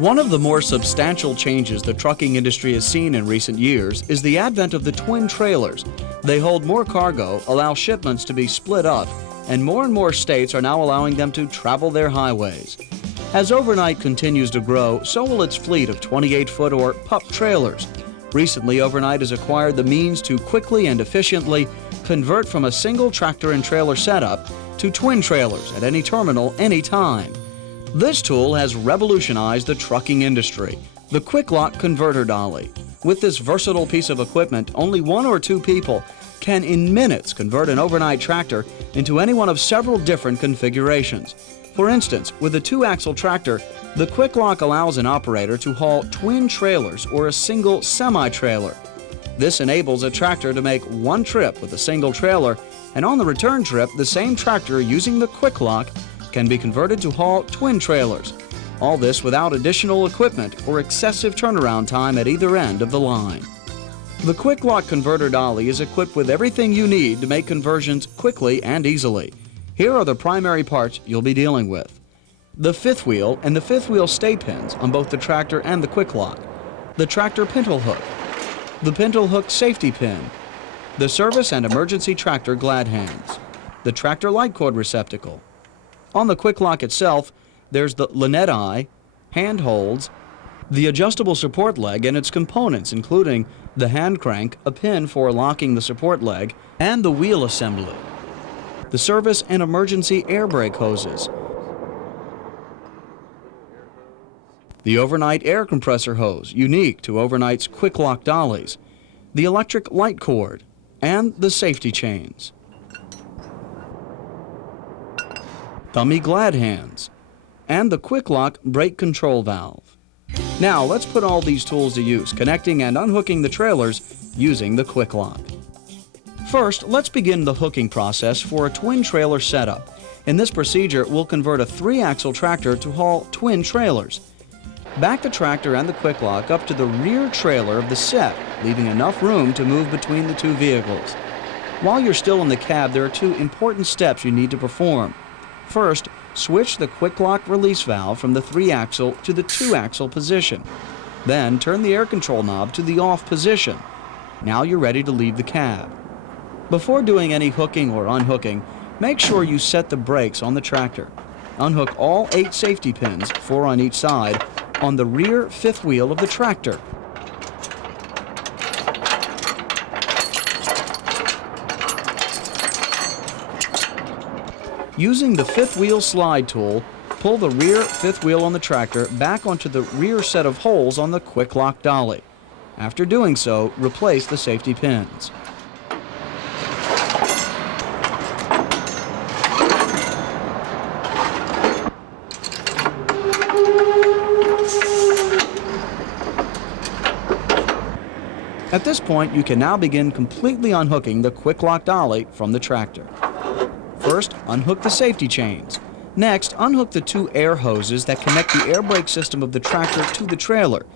One of the more substantial changes the trucking industry has seen in recent years is the advent of the twin trailers. They hold more cargo, allow shipments to be split up, and more states are now allowing them to travel their highways. As Overnite continues to grow, so will its fleet of 28-foot or pup trailers. Recently, Overnite has acquired the means to quickly and efficiently convert from a single tractor and trailer setup to twin trailers at any terminal, anytime. This tool has revolutionized the trucking industry, the Kwik-loc converter dolly. With this versatile piece of equipment, only one or two people can in minutes convert an Overnite tractor into any one of several different configurations. For instance, with a 2-axle tractor, the Kwik-loc allows an operator to haul twin trailers or a single semi-trailer. This enables a tractor to make one trip with a single trailer, and on the return trip, the same tractor using the Kwik-loc can be converted to haul twin trailers. All this without additional equipment or excessive turnaround time at either end of the line. The Kwik-loc converter dolly is equipped with everything you need to make conversions quickly and easily. Here are the primary parts you'll be dealing with: the fifth wheel and the fifth wheel stay pins on both the tractor and the Kwik-loc, the tractor pintle hook, the pintle hook safety pin, the service and emergency tractor glad hands, the tractor light cord receptacle. On the Kwik-loc itself, there's the lanyard eye, hand holds, the adjustable support leg and its components, including the hand crank, a pin for locking the support leg, and the wheel assembly, the service and emergency air brake hoses, the Overnite air compressor hose, unique to Overnite's Kwik-loc dollies, the electric light cord, and the safety chains. Dummy glad hands, and the Kwik-loc brake control valve. Now let's put all these tools to use, connecting and unhooking the trailers using the Kwik-loc. First, let's begin the hooking process for a twin trailer setup. In this procedure, we'll convert a 3-axle tractor to haul twin trailers. Back the tractor and the Kwik-loc up to the rear trailer of the set, leaving enough room to move between the two vehicles. While you're still in the cab, there are two important steps you need to perform. First, switch the Kwik-loc release valve from the 3-axle to the 2-axle position. Then turn the air control knob to the off position. Now you're ready to leave the cab. Before doing any hooking or unhooking, make sure you set the brakes on the tractor. Unhook all 8 safety pins, 4 on each side, on the rear fifth wheel of the tractor. Using the fifth wheel slide tool, pull the rear fifth wheel on the tractor back onto the rear set of holes on the Kwik-loc dolly. After doing so, replace the safety pins. At this point, you can now begin completely unhooking the Kwik-loc dolly from the tractor. First, unhook the safety chains. Next, unhook the 2 air hoses that connect the air brake system of the tractor to the trailer.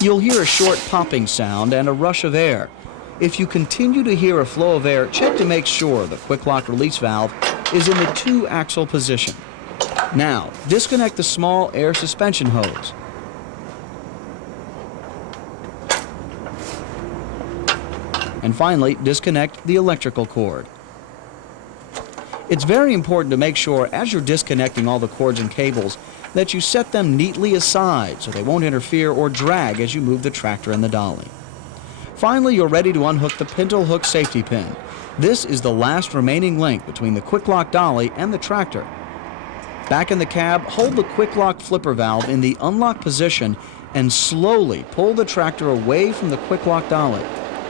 You'll hear a short popping sound and a rush of air. If you continue to hear a flow of air, check to make sure the Kwik-loc release valve is in the 2-axle position. Now, disconnect the small air suspension hose. And finally, disconnect the electrical cord. It's very important to make sure, as you're disconnecting all the cords and cables, that you set them neatly aside so they won't interfere or drag as you move the tractor and the dolly. Finally, you're ready to unhook the pintle hook safety pin. This is the last remaining link between the Kwik-loc dolly and the tractor. Back in the cab, hold the Kwik-loc flipper valve in the unlock position and slowly pull the tractor away from the Kwik-loc dolly.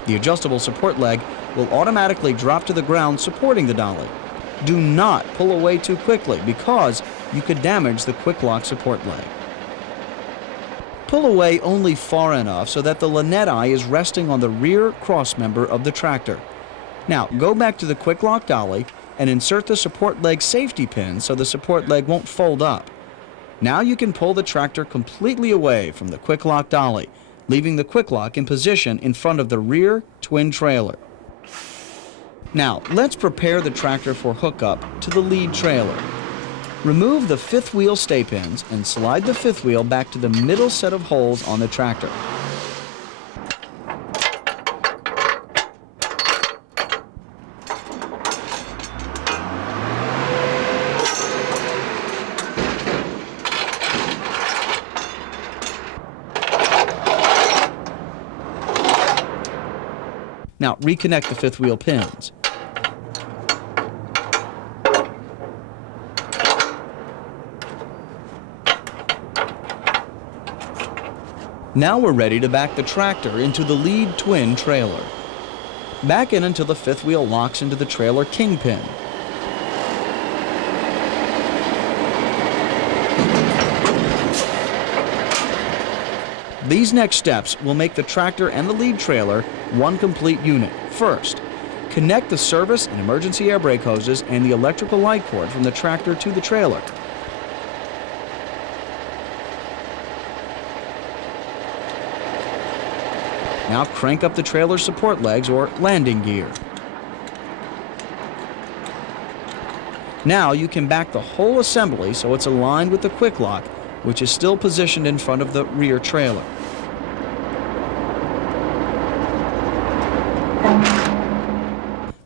The adjustable support leg will automatically drop to the ground, supporting the dolly. Do not pull away too quickly because you could damage the Kwik-loc support leg. Pull away only far enough so that the lanyard eye is resting on the rear crossmember of the tractor. Now, go back to the Kwik-loc dolly and insert the support leg safety pin so the support leg won't fold up. Now you can pull the tractor completely away from the Kwik-loc dolly, leaving the Kwik-loc in position in front of the rear twin trailer. Now, let's prepare the tractor for hookup to the lead trailer. Remove the fifth wheel stay pins and slide the fifth wheel back to the middle set of holes on the tractor. Now reconnect the fifth wheel pins. Now we're ready to back the tractor into the lead twin trailer. Back in until the fifth wheel locks into the trailer kingpin. These next steps will make the tractor and the lead trailer one complete unit. First, connect the service and emergency air brake hoses and the electrical light cord from the tractor to the trailer. Now crank up the trailer support legs or landing gear. Now you can back the whole assembly so it's aligned with the Kwik-lok, which is still positioned in front of the rear trailer.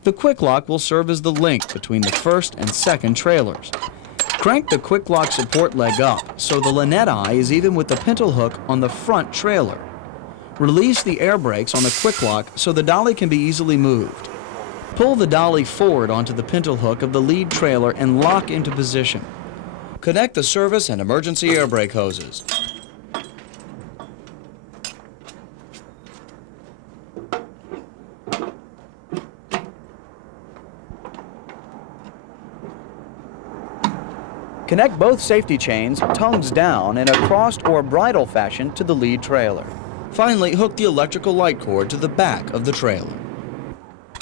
The Kwik-lok will serve as the link between the first and second trailers. Crank the Kwik-lok support leg up so the lanyard eye is even with the pintle hook on the front trailer. Release the air brakes on the Kwik-lok so the dolly can be easily moved. Pull the dolly forward onto the pintle hook of the lead trailer and lock into position. Connect the service and emergency air brake hoses. Connect both safety chains tongues down in a crossed or bridle fashion to the lead trailer. Finally, hook the electrical light cord to the back of the trailer.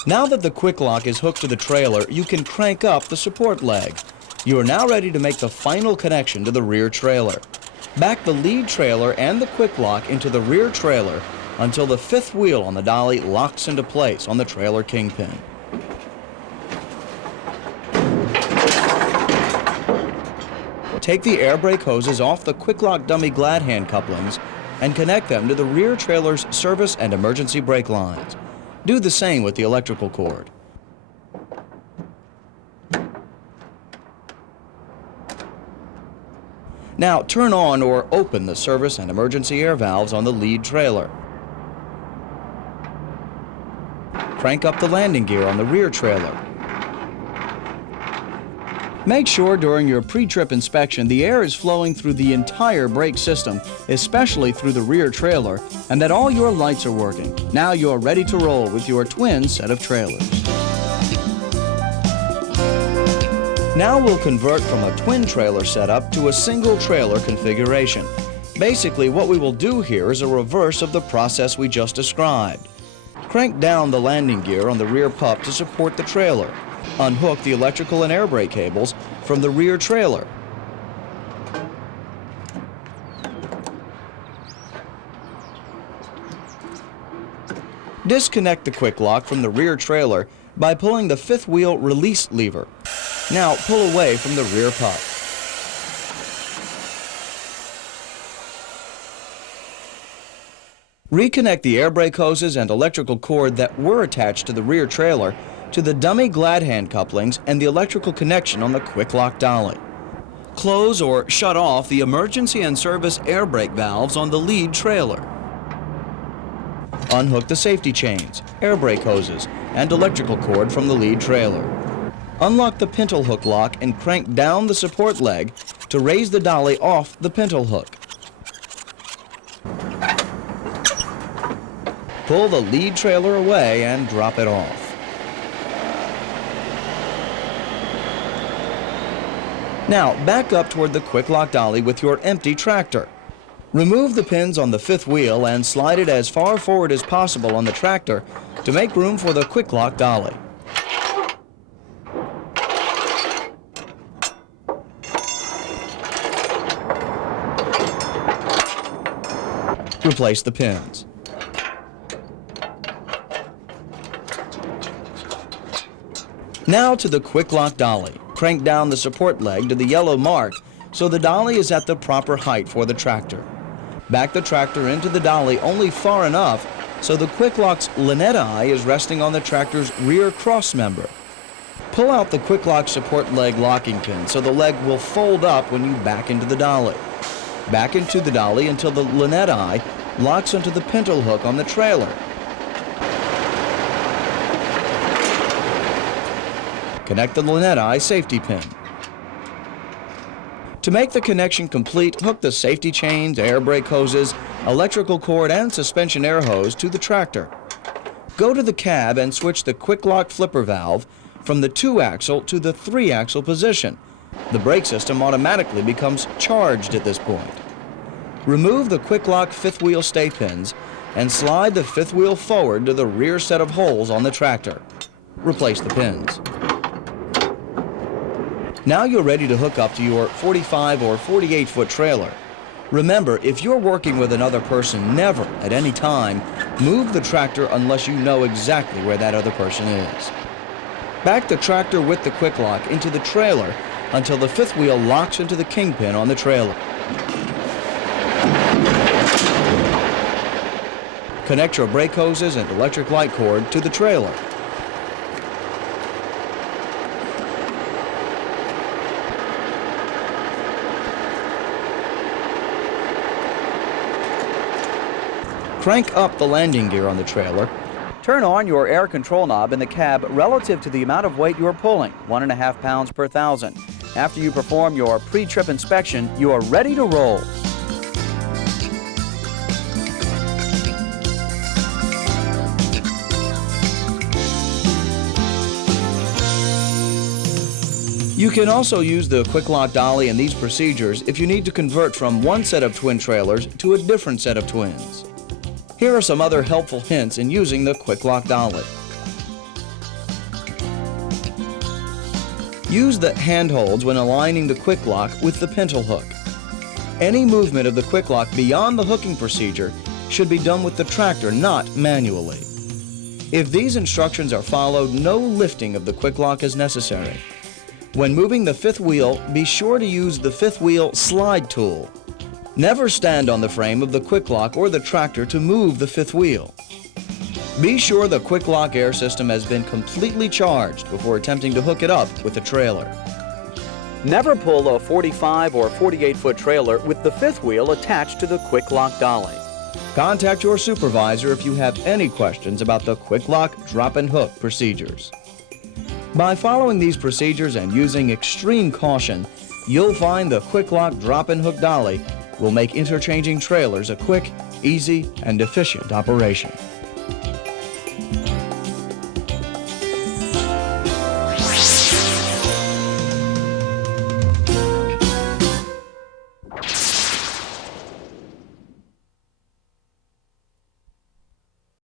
Now that the Kwik-lok is hooked to the trailer, you can crank up the support leg. You are now ready to make the final connection to the rear trailer. Back the lead trailer and the Kwik-lok into the rear trailer until the fifth wheel on the dolly locks into place on the trailer kingpin. Take the air brake hoses off the Kwik-lok dummy glad hand couplings and connect them to the rear trailer's service and emergency brake lines. Do the same with the electrical cord. Now turn on or open the service and emergency air valves on the lead trailer. Crank up the landing gear on the rear trailer. Make sure during your pre-trip inspection the air is flowing through the entire brake system, especially through the rear trailer, and that all your lights are working. Now you're ready to roll with your twin set of trailers. Now we'll convert from a twin trailer setup to a single trailer configuration. Basically, what we will do here is a reverse of the process we just described. Crank down the landing gear on the rear pup to support the trailer. Unhook the electrical and air brake cables from the rear trailer. Disconnect the Kwik-lok from the rear trailer by pulling the fifth wheel release lever. Now pull away from the rear pup. Reconnect the air brake hoses and electrical cord that were attached to the rear trailer to the dummy glad hand couplings and the electrical connection on the Kwik-lok dolly. Close or shut off the emergency and service air brake valves on the lead trailer. Unhook the safety chains, air brake hoses, and electrical cord from the lead trailer. Unlock the pintle hook lock and crank down the support leg to raise the dolly off the pintle hook. Pull the lead trailer away and drop it off. Now back up toward the Kwik-lok dolly with your empty tractor. Remove the pins on the fifth wheel and slide it as far forward as possible on the tractor to make room for the Kwik-lok dolly. Replace the pins. Now to the Kwik-lok dolly. Crank down the support leg to the yellow mark so the dolly is at the proper height for the tractor. Back the tractor into the dolly only far enough so the Kwik-loc's lynette eye is resting on the tractor's rear cross member. Pull out the Kwik-lok support leg locking pin so the leg will fold up when you back into the dolly. Back into the dolly until the lynette eye locks onto the pintle hook on the trailer. Connect the lynette eye safety pin. To make the connection complete, hook the safety chains, air brake hoses, electrical cord, and suspension air hose to the tractor. Go to the cab and switch the Kwik-lok flipper valve from the 2-axle to the 3-axle position. The brake system automatically becomes charged at this point. Remove the Kwik-lok fifth wheel stay pins and slide the fifth wheel forward to the rear set of holes on the tractor. Replace the pins. Now you're ready to hook up to your 45 or 48-foot trailer. Remember, if you're working with another person, never, at any time, move the tractor unless you know exactly where that other person is. Back the tractor with the Kwik-lok into the trailer until the fifth wheel locks into the kingpin on the trailer. Connect your brake hoses and electric light cord to the trailer. Crank up the landing gear on the trailer. Turn on your air control knob in the cab relative to the amount of weight you are pulling, 1.5 pounds per thousand. After you perform your pre-trip inspection, you are ready to roll. You can also use the Kwik Loc Dolly in these procedures if you need to convert from one set of twin trailers to a different set of twins. Here are some other helpful hints in using the Kwik Loc Dolly. Use the handholds when aligning the Kwik-lok with the pintle hook. Any movement of the Kwik-lok beyond the hooking procedure should be done with the tractor, not manually. If these instructions are followed, no lifting of the Kwik-lok is necessary. When moving the fifth wheel, be sure to use the fifth wheel slide tool. Never stand on the frame of the Kwik-lok or the tractor to move the fifth wheel. Be sure the Kwik-lok air system has been completely charged before attempting to hook it up with the trailer. Never pull a 45 or 48-foot trailer with the fifth wheel attached to the Kwik Loc Dolly. Contact your supervisor if you have any questions about the Kwik Loc drop and hook procedures. By following these procedures and using extreme caution, you'll find the Kwik Loc drop and hook dolly will make interchanging trailers a quick, easy, and efficient operation.